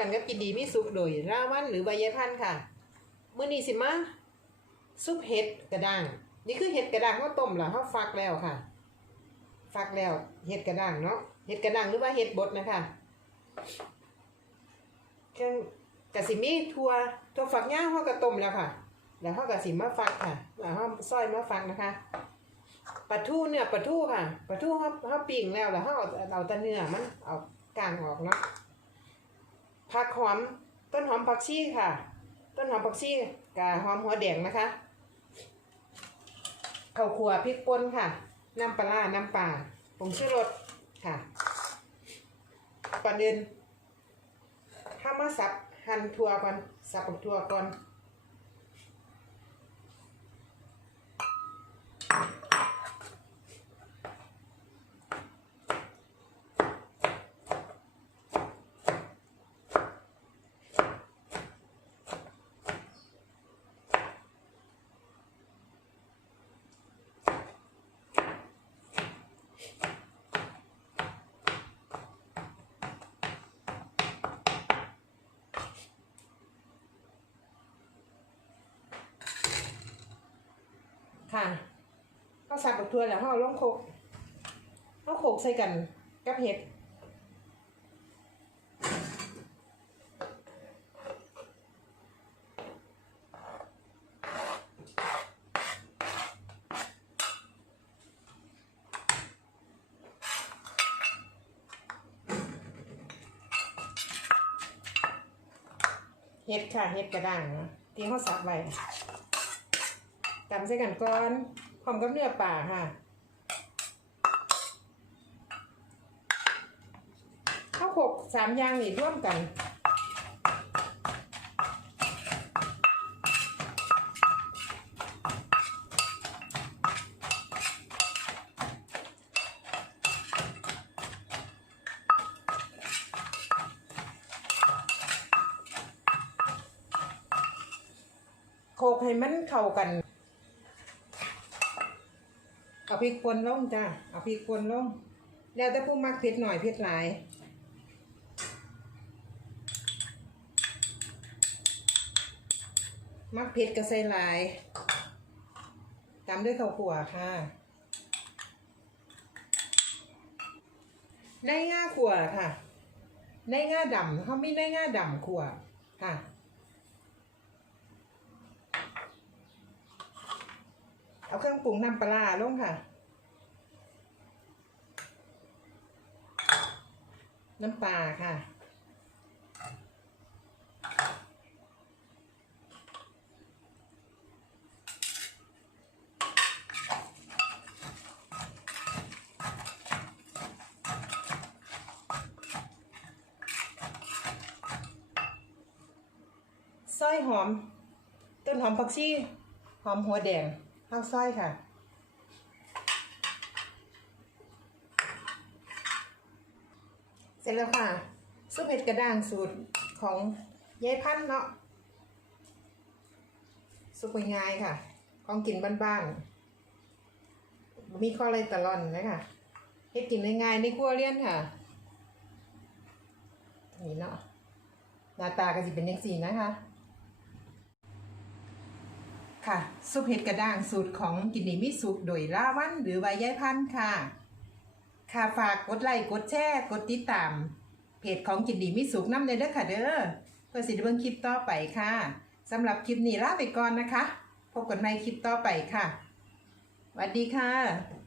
กันกับกินดีมีสุขโดยราวันหรือใบยพันธุ์ค่ะมื้อนี้สิมาซุปเห็ดกระด้าง นี่คือเห็ดกระด้างเขาต้มแล้วเขาฟักแล้วค่ะ ฟักแล้วเห็ดกระด้างเนาะเห็ดกระด้างหรือว่าเห็ดบดนะคะเครื่องกะสิมีทัวทัวฝักย่างเขาก็ต้มแล้วค่ะ แล้วเขากะสิมาฟักค่ะแล้วเขาซอยมาฟักนะคะปลาทูเนื้อปลาทูค่ะปลาทูเขาเขาปิ้งแล้วแล้วเขาเอาเอาแต่เนื้อมันเอากางออกเนาะ ผักหอมต้นหอมผักชีค่ะ ต้นหอมผักชีกับหอมหัวแดงนะคะข้าวขัวพริกป่นค่ะ น้ำปลาน้ำปลาผงชูรสค่ะก่อนอื่นข้ามาสับหั่นถั่วก่อนสับกับถั่วก่อน ค่ะเขาวสับกับถั่วแล้วเขาเอาลงโคกเขาโขกใส่กันกับเห็ดเห็ดค่ะเห็ดกระด้างนะที่เขาสับไว้ ตำใส่กันก่อนพร้อมกับเนื้อป่าค่ะข้าวโขกสามอย่างนี่ร่วมกันโขกให้มันเข้ากัน เอาพริกป่นลงจ้าเอาพริกป่นลง แล้วแต่ผู้มักเผ็ดหน่อยเผ็ดหลายมักเผ็ดก็ใส่หลาย ตามด้วยข้าวขั่วค่ะในง่าขั่วค่ะในง่าดำเขาไม่ในง่าดำขั่วค่ะ เอาเครื่องปรุงน้ำปลาลงค่ะ น้ำปลาค่ะ ซอยหอม ต้นหอมผักชีหอมหัวแดง ข้าวซอยค่ะ เสร็จแล้วค่ะ ซุปเห็ดกระด้างสูตรของยายพันธุ์เนาะซุปง่ายๆค่ะ ของกินบ้านๆมีข้ออะไรตะลอนนะคะเฮ็ดกินง่ายๆในครัวเรียนค่ะนี่เนาะหน้าตาก็จะเป็นอย่างสีนะคะ ค่ะซุปเห็ดกระด้างสูตรของกินนีมิสุโดยล่าวันหรือใบยายพันธุ์ค่ะ ค่ะฝากกดไลค์กดแชร์กดติดตาม เพจของกินดีมิสุกน้ำเลยเด้อค่ะเด้อเพื่อสิทธิ์เบิ่งคลิปต่อไปค่ะสำหรับคลิปนี้ลาไปก่อนนะคะ พบกันใหม่คลิปต่อไปค่ะสวัสดีค่ะ